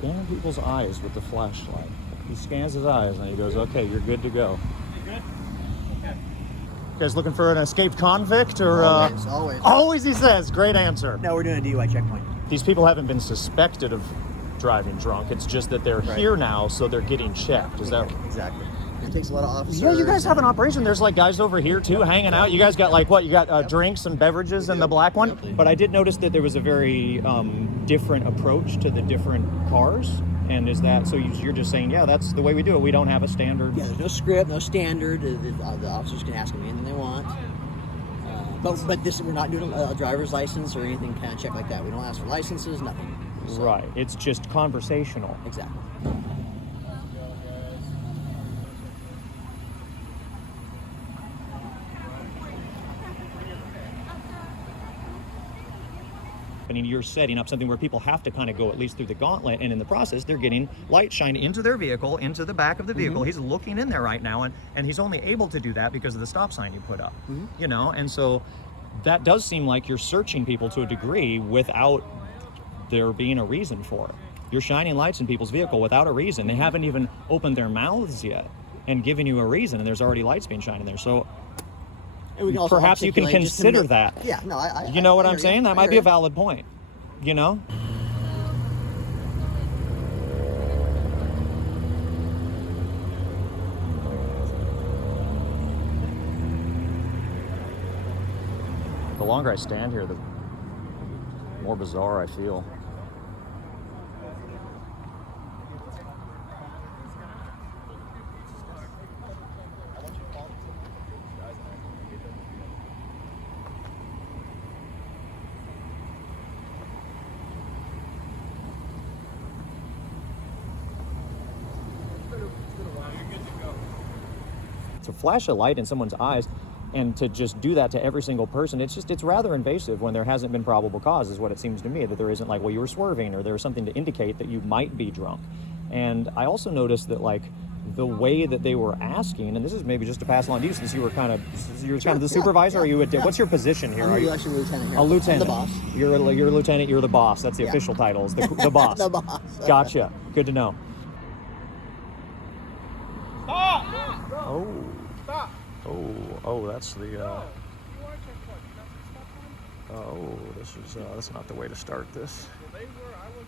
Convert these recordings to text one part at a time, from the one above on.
scanning people's eyes with the flashlight. He scans his eyes and he goes, okay, you're good to go. You good? Okay. You guys looking for an escaped convict or? Always. Always, he says. Great answer. No, we're doing a DUI checkpoint. These people haven't been suspected of driving drunk. It's just that they're here now, so they're getting checked. Is that? Exactly. It takes a lot of officers. Yeah, you guys have an operation. There's like guys over here too hanging out. You guys got like what? You got drinks and beverages in the black one? Yep. But I did notice that there was a very different approach to the different cars. And is that, so you're just saying, yeah, that's the way we do it. We don't have a standard. Yeah, there's no script, no standard. The officers can ask them anything they want. But this, we're not doing a driver's license or anything kind of check like that. We don't ask for licenses, nothing. So, right. It's just conversational. Exactly. I mean, you're setting up something where people have to kind of go at least through the gauntlet, and in the process, they're getting light shined into their vehicle, into the back of the vehicle. Mm-hmm. He's looking in there right now, and he's only able to do that because of the stop sign you put up, you know? And so that does seem like you're searching people to a degree without there being a reason for it. You're shining lights in people's vehicle without a reason. They haven't even opened their mouths yet and given you a reason, and there's already lights being shined in there. So perhaps you can consider that. Yeah, no, you know what I'm saying? That might be a valid point, you know? The longer I stand here, the more bizarre I feel. To flash a light in someone's eyes and to just do that to every single person, it's rather invasive when there hasn't been probable cause, is what it seems to me, that there isn't like, well, you were swerving or there was something to indicate that you might be drunk. And I also noticed that like the way that they were asking, and this is maybe just to pass along to you since you were kind of the supervisor, or you would, what's your position here? I'm actually a lieutenant here. A lieutenant. I'm the boss. You're a lieutenant, you're the boss. That's the official title, is the boss. The boss. Gotcha. Good to know. Stop! Oh. Stop! Oh, that's the, oh, that's not the way to start this. They were, I was.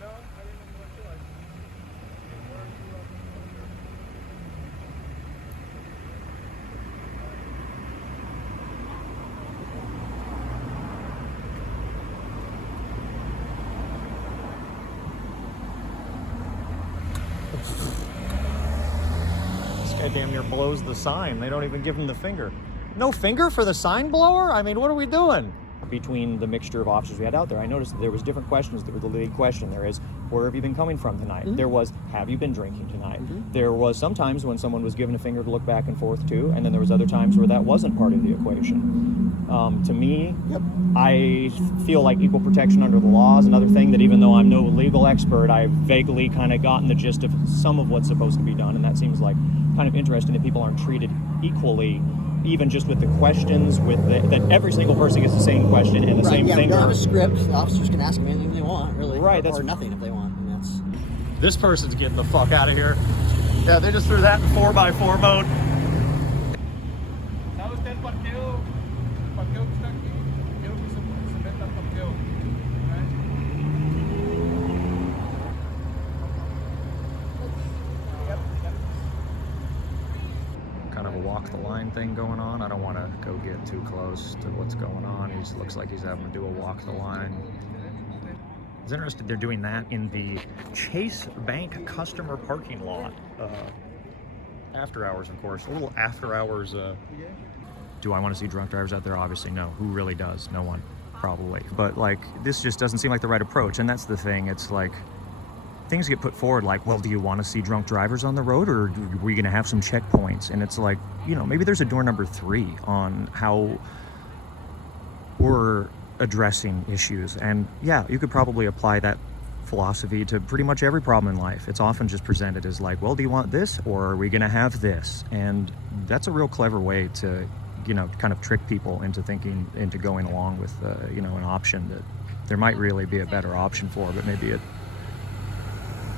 No, I didn't know what you like. This guy damn near blows the sign. They don't even give him the finger. No finger for the sign blower? I mean, what are we doing? Between the mixture of officers we had out there, I noticed that there was different questions. There was the lead question. There is, where have you been coming from tonight? Mm-hmm. There was, have you been drinking tonight? Mm-hmm. There was sometimes when someone was given a finger to look back and forth to, and then there was other times where that wasn't part of the equation. To me, I feel like equal protection under the law is another thing that, even though I'm no legal expert, I've vaguely kind of gotten the gist of some of what's supposed to be done, and that seems like kind of interesting that people aren't treated equally, even just with the questions, that every single person gets the same question and the same finger. We don't have a script. The officers can ask them anything they want, really. Right. Or nothing if they want. And that's... This person's getting the fuck out of here. Yeah, they just threw that in 4x4 mode. ¿Sabe usted el parqueo que está aquí? Quiero que se meta al parqueo. Kind of a walk the line thing going on. I don't want to go get too close to what's going on. He just looks like he's having to do a walk the line. It's interesting they're doing that in the Chase Bank customer parking lot. After hours, of course. A little after hours. Do I want to see drunk drivers out there? Obviously, no. Who really does? No one, probably. But like, this just doesn't seem like the right approach. And that's the thing. It's like, things get put forward like, well, do you want to see drunk drivers on the road, or are we going to have some checkpoints? And it's like, you know, maybe there's a door number 3 on how we're addressing issues. And yeah, you could probably apply that philosophy to pretty much every problem in life. It's often just presented as like, well, do you want this, or are we going to have this? And that's a real clever way to kind of trick people into going along with, an option that there might really be a better option for, but maybe it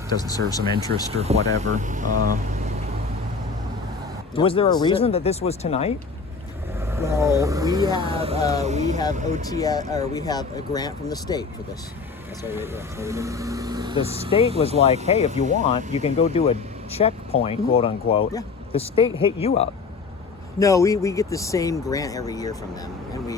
doesn't serve some interest or whatever. Was there a reason that this was tonight? Well, we have we have a grant from the state for this. That's why we did. The state was like, hey, if you want, you can go do a checkpoint, quote unquote. Yeah. The state hit you up. No, we get the same grant every year from them, and we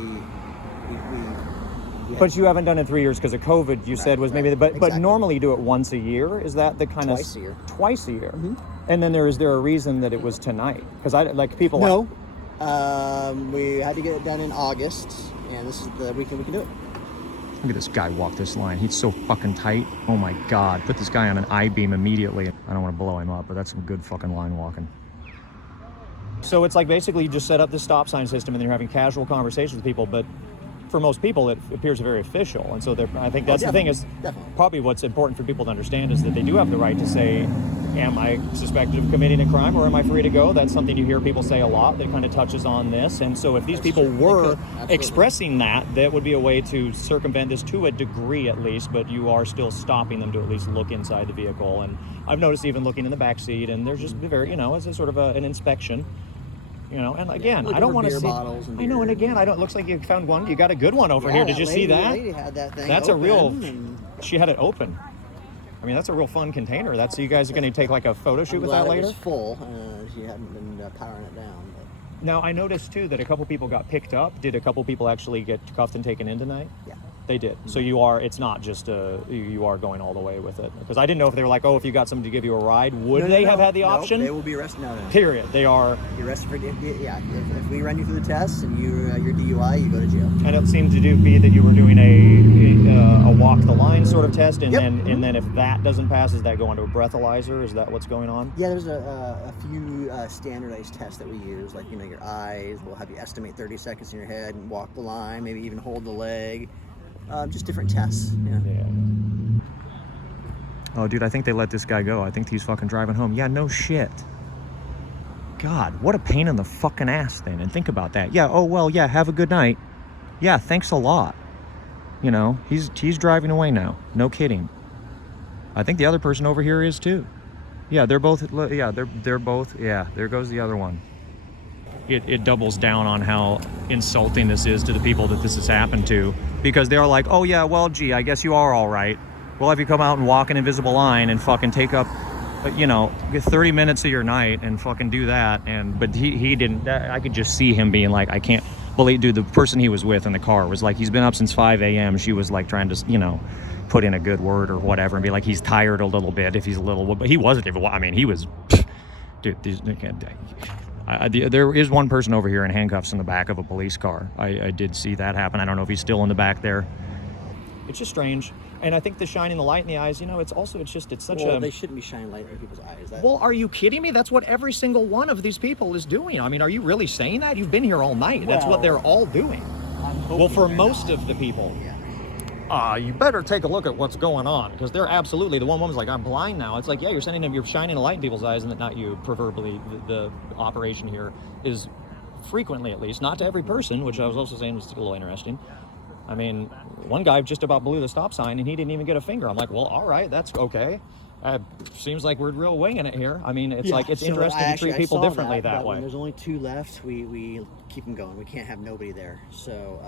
But you haven't done it 3 years because of COVID. You said was maybe, but exactly. Normally you do it once a year. Is that the kind Twice a year. Twice a year. Mm-hmm. And then is there a reason that it was tonight? Because people. No, we had to get it done in August, and this is the weekend we can do it. Look at this guy walk this line. He's so fucking tight. Oh my God. Put this guy on an I-beam immediately. I don't want to blow him up, but that's some good fucking line walking. So it's like basically you just set up the stop sign system and then you're having casual conversations with people, but for most people it appears very official. And so I think that's the thing is probably what's important for people to understand is that they do have the right to say, am I suspected of committing a crime or am I free to go? That's something you hear people say a lot that kind of touches on this. And so if these people were expressing that would be a way to circumvent this to a degree at least, but you are still stopping them to at least look inside the vehicle. And I've noticed even looking in the back seat, and there's just very, as a sort of an inspection. And again, I don't want to see. I know, and again, it looks like you found one. You got a good one over here. Did you see that? The lady had that thing. That's a real. She had it open. I mean, that's a real fun container. You guys are going to take like a photo shoot with that later? It was full. She hadn't been powering it down. But. Now I noticed too that a couple people got picked up. Did a couple people actually get cuffed and taken in tonight? Yeah. They did. So it's not just you are going all the way with it. Because I didn't know if they were like, if you got somebody to give you a ride, would they have had the option? They will be arrested. No. Period. They are. You're arrested for if we run you through the tests and you're DUI, you go to jail. And it seemed to be that you were doing a walk the line sort of test, and then if that doesn't pass, does that go onto a breathalyzer? Is that what's going on? Yeah, there's a few standardized tests that we use, like your eyes. We'll have you estimate 30 seconds in your head and walk the line, maybe even hold the leg. Just different tests. Yeah. Oh, dude, I think they let this guy go. I think he's fucking driving home. Yeah, no shit. God, what a pain in the fucking ass then. And think about that. Yeah, have a good night. Yeah, thanks a lot. He's driving away now. No kidding. I think the other person over here is too. Yeah, they're both, they're both, there goes the other one. It doubles down on how insulting this is to the people that this has happened to, because they're like, oh yeah, well, gee, I guess you are all right. Well, if you come out and walk an invisible line and fucking take up, 30 minutes of your night and fucking do that, but he didn't. I could just see him being like, I can't believe, dude, the person he was with in the car was like, he's been up since 5 a.m. She was like trying to, put in a good word or whatever and be like, he's tired a little bit if he's a little, but he wasn't even, I mean, he was, dude, there is one person over here in handcuffs in the back of a police car. I did see that happen. I don't know if he's still in the back there. It's just strange. And I think the shining the light in the eyes, it's such a... they shouldn't be shining light in people's eyes. Well, are you kidding me? That's what every single one of these people is doing. I mean, are you really saying that? You've been here all night. That's what they're all doing. Well, for most of the people. You better take a look at what's going on, because they're absolutely, the one woman's like, I'm blind now. It's like, yeah, you're shining a light in people's eyes, and that not you, proverbially, the operation here is frequently, at least, not to every person, which I was also saying was a little interesting. I mean, one guy just about blew the stop sign and he didn't even get a finger. I'm like, well, all right, that's okay. Seems like we're real winging it here. I mean, it's interesting to treat people differently that way. When there's only 2 left, we keep them going. We can't have nobody there. So,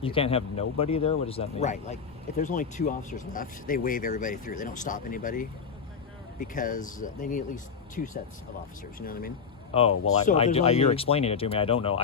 You can't have nobody there? What does that mean? Right. Like, if there's only 2 officers left, they wave everybody through. They don't stop anybody because they need at least 2 sets of officers. You know what I mean? Oh, well, you're explaining it to me. I don't know.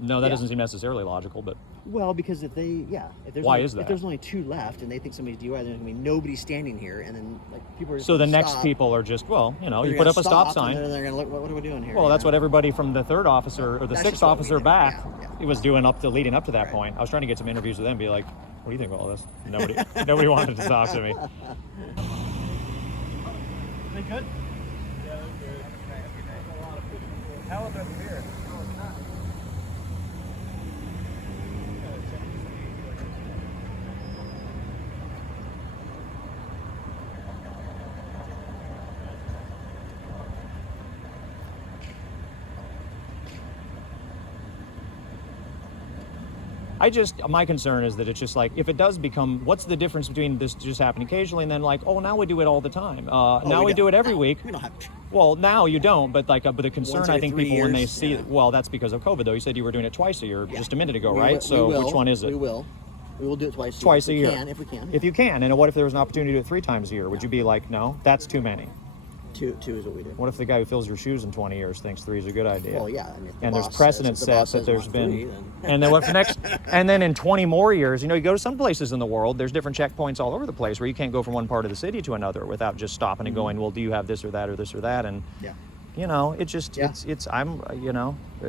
No, that doesn't seem necessarily logical, but... Well, because if there's only 2 left and they think somebody's DUI, there's going to be nobody standing here, and then, people are just so the next people are just, you put up a stop sign. And they're going to look, what are we doing here? Well, that's what everybody from the 3rd officer or the 6th officer back was doing leading up to that point. I was trying to get some interviews with them and be like, what do you think of all this? Nobody wanted to talk to me. They good? Yeah, they're good. How about the beer? No, it's not. my concern is that it's just like, if it does become, what's the difference between this just happening occasionally and then like, oh, now we do it all the time. Now we do it every week. We don't have. Well, now you don't, but like, but the concern, Once I every think 3 people, when they years, see, yeah. well, that's because of COVID though. You said you were doing it twice a year just a minute ago, We right? will- So we will. which one is it? We will do it twice. Twice a year. If we can. If you can, and what if there was an opportunity to do it 3 times a year? Would you be like, no, that's too many? Two is what we do. What if the guy who fills your shoes in 20 years thinks 3 is a good idea? Well, yeah. I mean, if the And there's boss precedent says- if the boss set that says there's want been, 3, then- and then what for next, and then in 20 more years, you know, you go to some places in the world, there's different checkpoints all over the place where you can't go from one part of the city to another without just stopping and going, well, do you have this or that or this or that? And Yeah. you know, it just, Yeah.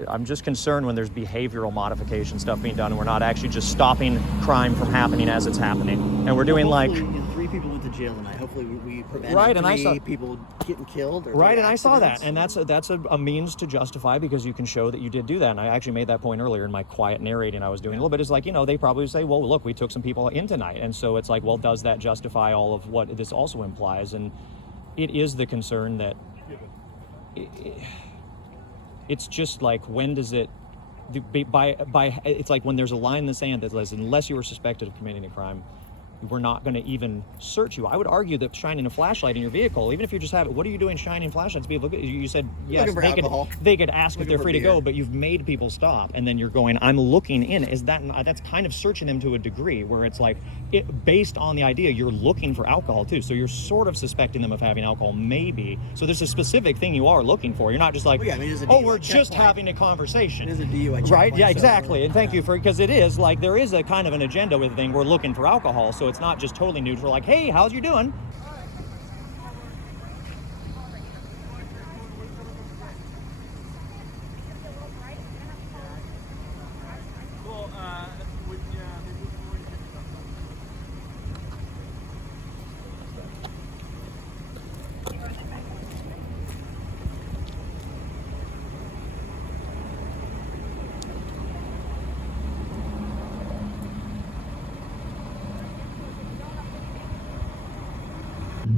I'm just concerned when there's behavioral modification stuff being done and we're not actually just stopping crime from happening as it's happening. And we're doing like, Hopefully, 3 people went to jail tonight. Hopefully we prevented Right, and 3 I saw- people getting killed. Or right, 3 and I saw that, accidents. and that's a means to justify, because you can show that you did do that. And I actually made that point earlier in my quiet narrating I was doing a little bit. It's like, you know, they probably say, well, look, we took some people in tonight. And so it's like, well, does that justify all of what this also implies? And it is the concern that it's just like, when does it, it's like when there's a line in the sand that says, unless you are suspected of committing a crime, we're not going to even search you. I would argue that shining a flashlight in your vehicle, even if you just have it, what are you doing shining flashlights? People look at you said, yes, they could ask if they're free to go, but you've made people stop, and then you're going, I'm looking in. That's kind of searching them to a degree where it's like, based on the idea you're looking for alcohol too, so you're sort of suspecting them of having alcohol, maybe. So there's a specific thing you are looking for. You're not just like, Well, yeah, I mean, it is a oh, DUI we're just checkpoint. having a conversation. It is a DUI checkpoint, right? Yeah, so, exactly. And thank yeah. you for, because it is like, there is a kind of an agenda with the thing. We're looking for alcohol, so it's not just totally neutral. Like, hey, how's you doing? Well,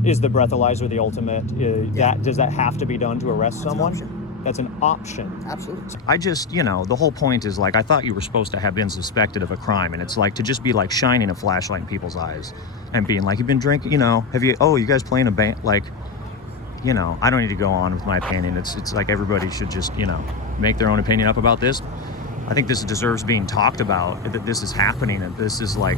Is the breathalyzer the ultimate? Does that have to be done to arrest someone? option. That's an option. Absolutely. I just, you know, the whole point is like, I thought you were supposed to have been suspected of a crime, and it's like to just be like shining a flashlight in people's eyes and being like, you've been drinking, you know, you guys playing a band? Like, you know, I don't need to go on with my opinion. It's like everybody should just, you know, make their own opinion up about this. I think this deserves being talked about, that this is happening, and this is like,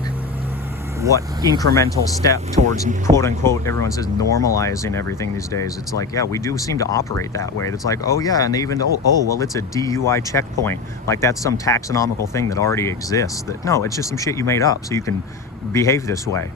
what incremental step towards, quote unquote, everyone says normalizing everything these days. It's like, yeah, we do seem to operate that way. It's like, oh yeah, and they even, well, it's a DUI checkpoint. Like that's some taxonomical thing that already exists. That no, it's just some shit you made up so you can behave this way.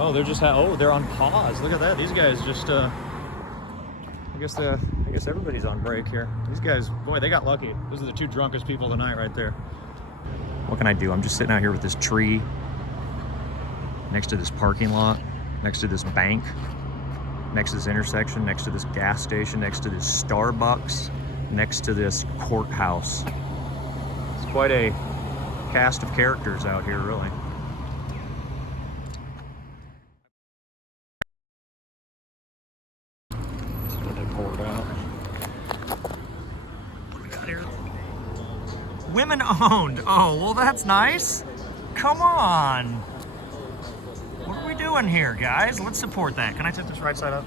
Oh, they're on pause. Look at that. These guys just, I guess everybody's on break here. These guys, boy, they got lucky. Those are the 2 drunkest people tonight right there. What can I do? I'm just sitting out here with this tree next to this parking lot, next to this bank, next to this intersection, next to this gas station, next to this Starbucks, next to this courthouse. It's quite a cast of characters out here, really. Women owned. Oh, well, that's nice. Come on. What are we doing here, guys? Let's support that. Can I tip this right side up?